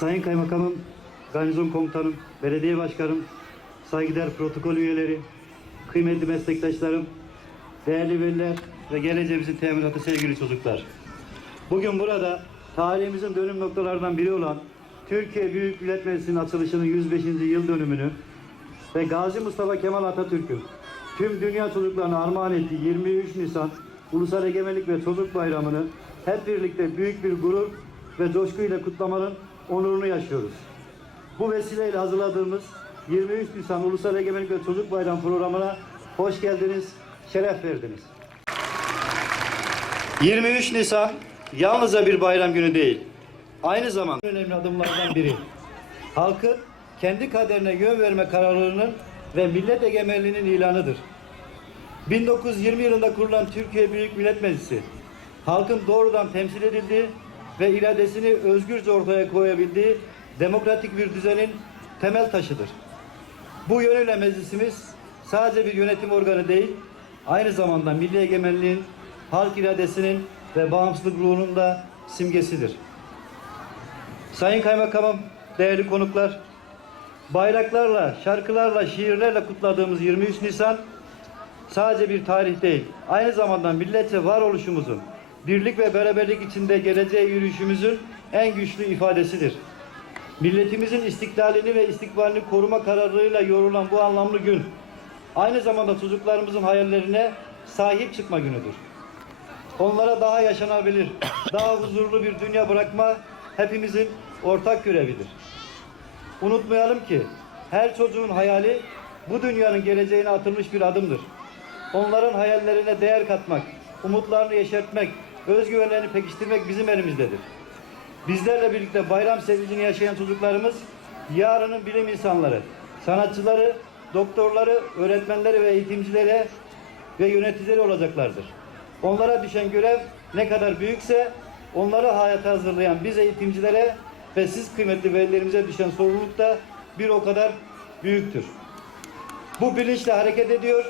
Sayın Kaymakamım, Garnizon Komutanım, Belediye Başkanım, saygıdeğer protokol üyeleri, kıymetli meslektaşlarım, değerli veliler ve geleceğimizin teminatı sevgili çocuklar. Bugün burada tarihimizin dönüm noktalarından biri olan Türkiye Büyük Millet Meclisi'nin açılışının 105. yıl dönümünü ve Gazi Mustafa Kemal Atatürk'ün tüm dünya çocuklarına armağan ettiği 23 Nisan Ulusal Egemenlik ve Çocuk Bayramı'nı hep birlikte büyük bir gurur ve coşkuyla kutlamanın onurunu yaşıyoruz. Bu vesileyle hazırladığımız 23 Nisan Ulusal Egemenlik ve Çocuk Bayram programına hoş geldiniz, şeref verdiniz. 23 Nisan yalnızca bir bayram günü değil, aynı zamanda önemli adımlardan biri. Halkın kendi kaderine yön verme kararlılığının ve millet egemenliğinin ilanıdır. 1920 yılında kurulan Türkiye Büyük Millet Meclisi, halkın doğrudan temsil edildiği ve iradesini özgürce ortaya koyabildiği demokratik bir düzenin temel taşıdır. Bu yönüyle meclisimiz sadece bir yönetim organı değil, aynı zamanda milli egemenliğin, halk iradesinin ve bağımsızlık ruhunun da simgesidir. Sayın Kaymakamım, değerli konuklar, bayraklarla, şarkılarla, şiirlerle kutladığımız 23 Nisan sadece bir tarih değil, aynı zamanda milletçe varoluşumuzun, birlik ve beraberlik içinde geleceğe yürüyüşümüzün en güçlü ifadesidir. Milletimizin istiklalini ve istikbalini koruma kararlılığıyla yorulan bu anlamlı gün, aynı zamanda çocuklarımızın hayallerine sahip çıkma günüdür. Onlara daha yaşanabilir, daha huzurlu bir dünya bırakma hepimizin ortak görevidir. Unutmayalım ki her çocuğun hayali bu dünyanın geleceğine atılmış bir adımdır. Onların hayallerine değer katmak, umutlarını yeşertmek, özgüvenlerini pekiştirmek bizim elimizdedir. Bizlerle birlikte bayram sevincini yaşayan çocuklarımız yarının bilim insanları, sanatçıları, doktorları, öğretmenleri ve eğitimcileri ve yöneticileri olacaklardır. Onlara düşen görev ne kadar büyükse onları hayata hazırlayan biz eğitimcilere ve siz kıymetli velilerimize düşen sorumluluk da bir o kadar büyüktür. Bu bilinçle hareket ediyor,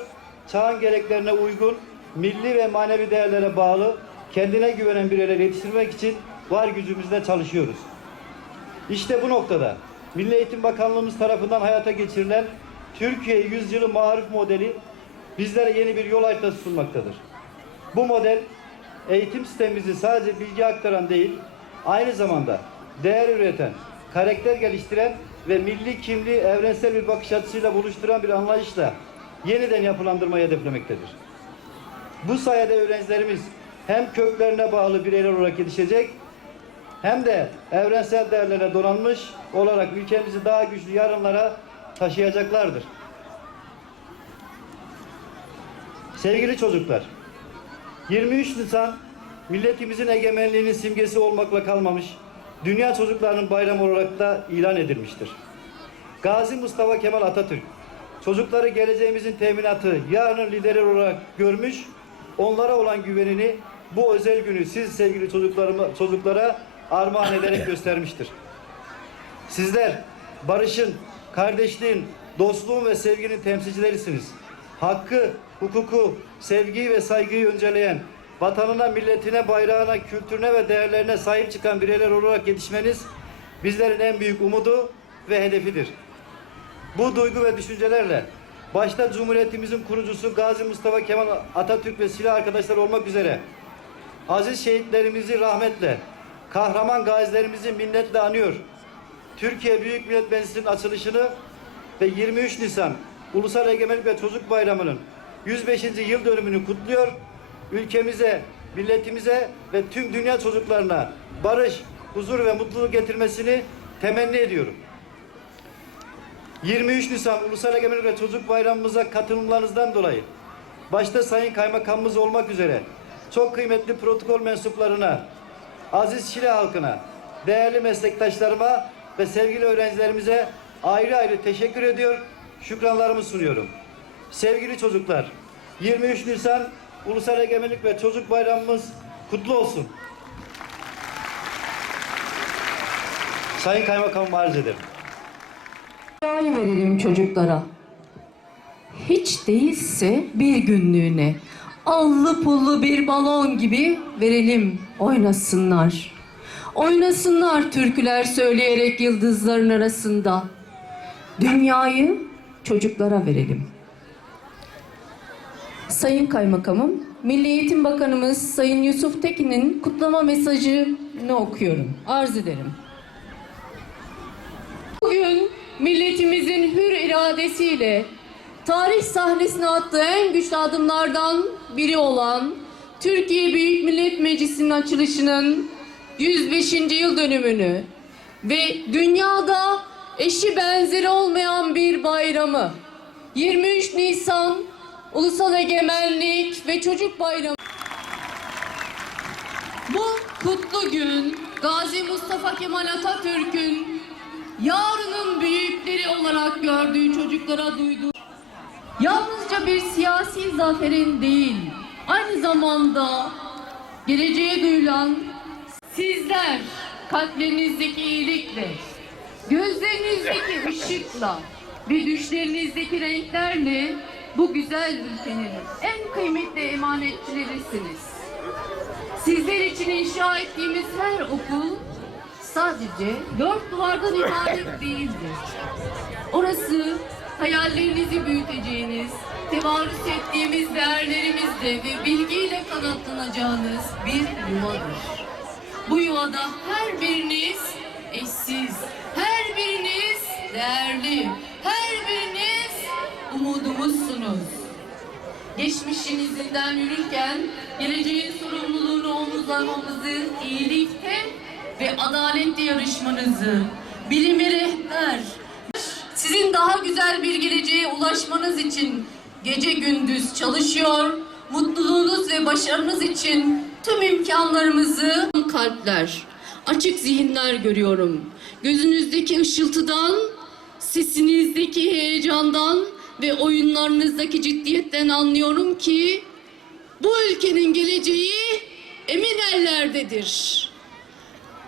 çağın gereklerine uygun, milli ve manevi değerlere bağlı, kendine güvenen bireyleri yetiştirmek için var gücümüzle çalışıyoruz. İşte bu noktada Milli Eğitim Bakanlığımız tarafından hayata geçirilen Türkiye Yüzyılı Marif Modeli bizlere yeni bir yol haritası sunmaktadır. Bu model eğitim sistemimizi sadece bilgi aktaran değil, aynı zamanda değer üreten, karakter geliştiren ve milli kimliği evrensel bir bakış açısıyla buluşturan bir anlayışla yeniden yapılandırmayı hedeflemektedir. Bu sayede öğrencilerimiz hem köklerine bağlı bireyler olarak yetişecek hem de evrensel değerlere donanmış olarak ülkemizi daha güçlü yarınlara taşıyacaklardır. Sevgili çocuklar, 23 Nisan milletimizin egemenliğinin simgesi olmakla kalmamış, dünya çocuklarının bayramı olarak da ilan edilmiştir. Gazi Mustafa Kemal Atatürk, çocukları geleceğimizin teminatı, yarının lideri olarak görmüş, onlara olan güvenini bu özel günü siz sevgili çocuklarıma, çocuklara armağan ederek göstermiştir. Sizler barışın, kardeşliğin, dostluğun ve sevginin temsilcilerisiniz. Hakkı, hukuku, sevgiyi ve saygıyı önceleyen, vatanına, milletine, bayrağına, kültürüne ve değerlerine sahip çıkan bireyler olarak yetişmeniz bizlerin en büyük umudu ve hedefidir. Bu duygu ve düşüncelerle başta Cumhuriyetimizin kurucusu Gazi Mustafa Kemal Atatürk ve silah arkadaşları olmak üzere aziz şehitlerimizi rahmetle, kahraman gazilerimizi minnetle anıyor. Türkiye Büyük Millet Meclisi'nin açılışını ve 23 Nisan Ulusal Egemenlik ve Çocuk Bayramı'nın 105. yıl dönümünü kutluyor. Ülkemize, milletimize ve tüm dünya çocuklarına barış, huzur ve mutluluk getirmesini temenni ediyorum. 23 Nisan Ulusal Egemenlik ve Çocuk Bayramımıza katılımlarınızdan dolayı başta Sayın Kaymakamımız olmak üzere çok kıymetli protokol mensuplarına, aziz Şile halkına, değerli meslektaşlarıma ve sevgili öğrencilerimize ayrı ayrı teşekkür ediyor, şükranlarımı sunuyorum. Sevgili çocuklar, 23 Nisan Ulusal Egemenlik ve Çocuk Bayramımız kutlu olsun. Sayın Kaymakamım arz ederim. Verelim çocuklara. Hiç değilse bir günlüğüne. Allı pullu bir balon gibi verelim oynasınlar. Oynasınlar türküler söyleyerek yıldızların arasında. Dünyayı çocuklara verelim. Sayın Kaymakamım, Milli Eğitim Bakanımız Sayın Yusuf Tekin'in kutlama mesajını okuyorum. Arz ederim. Bugün milletimizin hür iradesiyle tarih sahnesine attığı en güçlü adımlardan biri olan Türkiye Büyük Millet Meclisi'nin açılışının 105. yıl dönümünü ve dünyada eşi benzeri olmayan bir bayramı 23 Nisan Ulusal Egemenlik ve Çocuk Bayramı bu kutlu gün Gazi Mustafa Kemal Atatürk'ün yarının büyükleri olarak gördüğü çocuklara duyduğu yalnızca bir siyasi zaferin değil, aynı zamanda geleceğe duyulan sizler kalplerinizdeki iyilikle, gözlerinizdeki ışıkla ve düşlerinizdeki renklerle bu güzel ülkenin en kıymetli emanetçilerisiniz. Sizler için inşa ettiğimiz her okul sadece dört duvardan ibaret değildir. Orası hayallerinizi büyüteceğiniz, tevarüs ettiğimiz değerlerimizle ve bilgiyle kanatlanacağınız bir yuvadır. Bu yuvada her biriniz eşsiz, her biriniz değerli, her biriniz umudumuzsunuz. Geçmişinizden yürürken geleceğin sorumluluğunu omuzlamamızı iyilikte ve adaletle yarışmanızı, bilimi rehber, sizin daha güzel bir geleceğe ulaşmanız için gece gündüz çalışıyor, mutluluğunuz ve başarınız için tüm imkanlarımızı kalpler, açık zihinler görüyorum. Gözünüzdeki ışıltıdan, sesinizdeki heyecandan ve oyunlarınızdaki ciddiyetten anlıyorum ki bu ülkenin geleceği emin ellerdedir.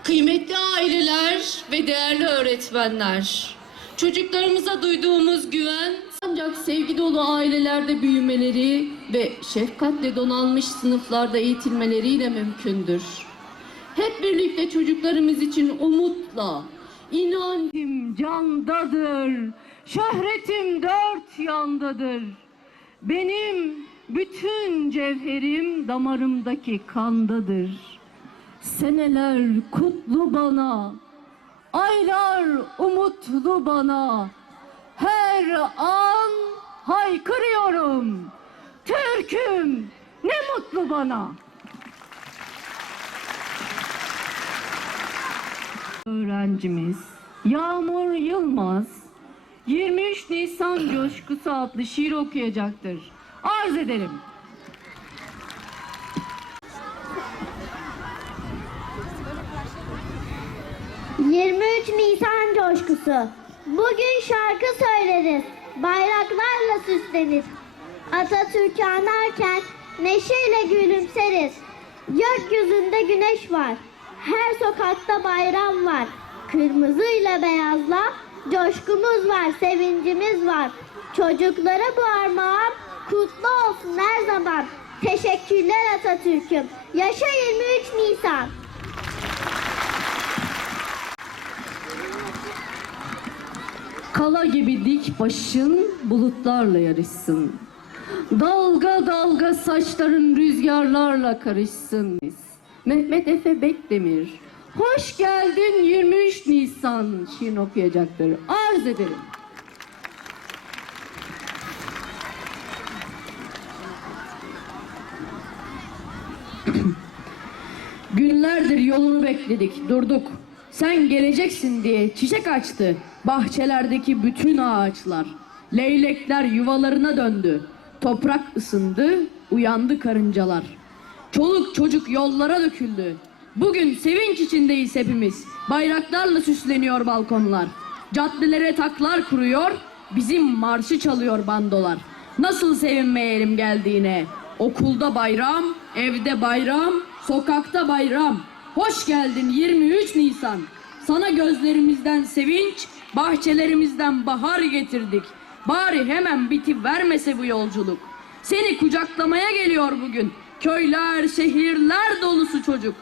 Kıymetli aileler ve değerli öğretmenler, çocuklarımıza duyduğumuz güven ancak sevgi dolu ailelerde büyümeleri ve şefkatle donanmış sınıflarda eğitilmeleriyle mümkündür. Hep birlikte çocuklarımız için umutla, inancım candadır, şöhretim dört yandadır. Benim bütün cevherim damarımdaki kandadır. Seneler kutlu bana, aylar umutlu bana. Her an haykırıyorum. Türk'üm ne mutlu bana. Öğrencimiz Yağmur Yılmaz 23 Nisan Coşkusu adlı şiir okuyacaktır. Arz ederim. 23 Nisan coşkusu. Bugün şarkı söyleriz, bayraklarla süslenir. Atatürk'ü anarken neşeyle gülümseriz. Gökyüzünde güneş var, her sokakta bayram var. Kırmızıyla beyazla coşkumuz var, sevincimiz var. Çocuklara bu armağan kutlu olsun her zaman. Teşekkürler Atatürk'üm. Yaşa 23 Nisan. Kala gibi dik başın bulutlarla yarışsın. Dalga dalga saçların rüzgarlarla karışsın. Mehmet Efe Bekdemir. Hoş geldin 23 Nisan şiirini okuyacaktır. Arz ederim. Günlerdir yolunu bekledik, durduk. Sen geleceksin diye çiçek açtı bahçelerdeki bütün ağaçlar. Leylekler yuvalarına döndü. Toprak ısındı, uyandı karıncalar. Çoluk çocuk yollara döküldü. Bugün sevinç içindeyiz hepimiz. Bayraklarla süsleniyor balkonlar. Caddelere taklar kuruyor, bizim marşı çalıyor bandolar. Nasıl sevinmeyelim geldiğine? Okulda bayram, evde bayram, sokakta bayram. Hoş geldin 23 Nisan. Sana gözlerimizden sevinç, bahçelerimizden bahar getirdik. Bari hemen biti vermese bu yolculuk. Seni kucaklamaya geliyor bugün. Köyler, şehirler dolusu çocuk.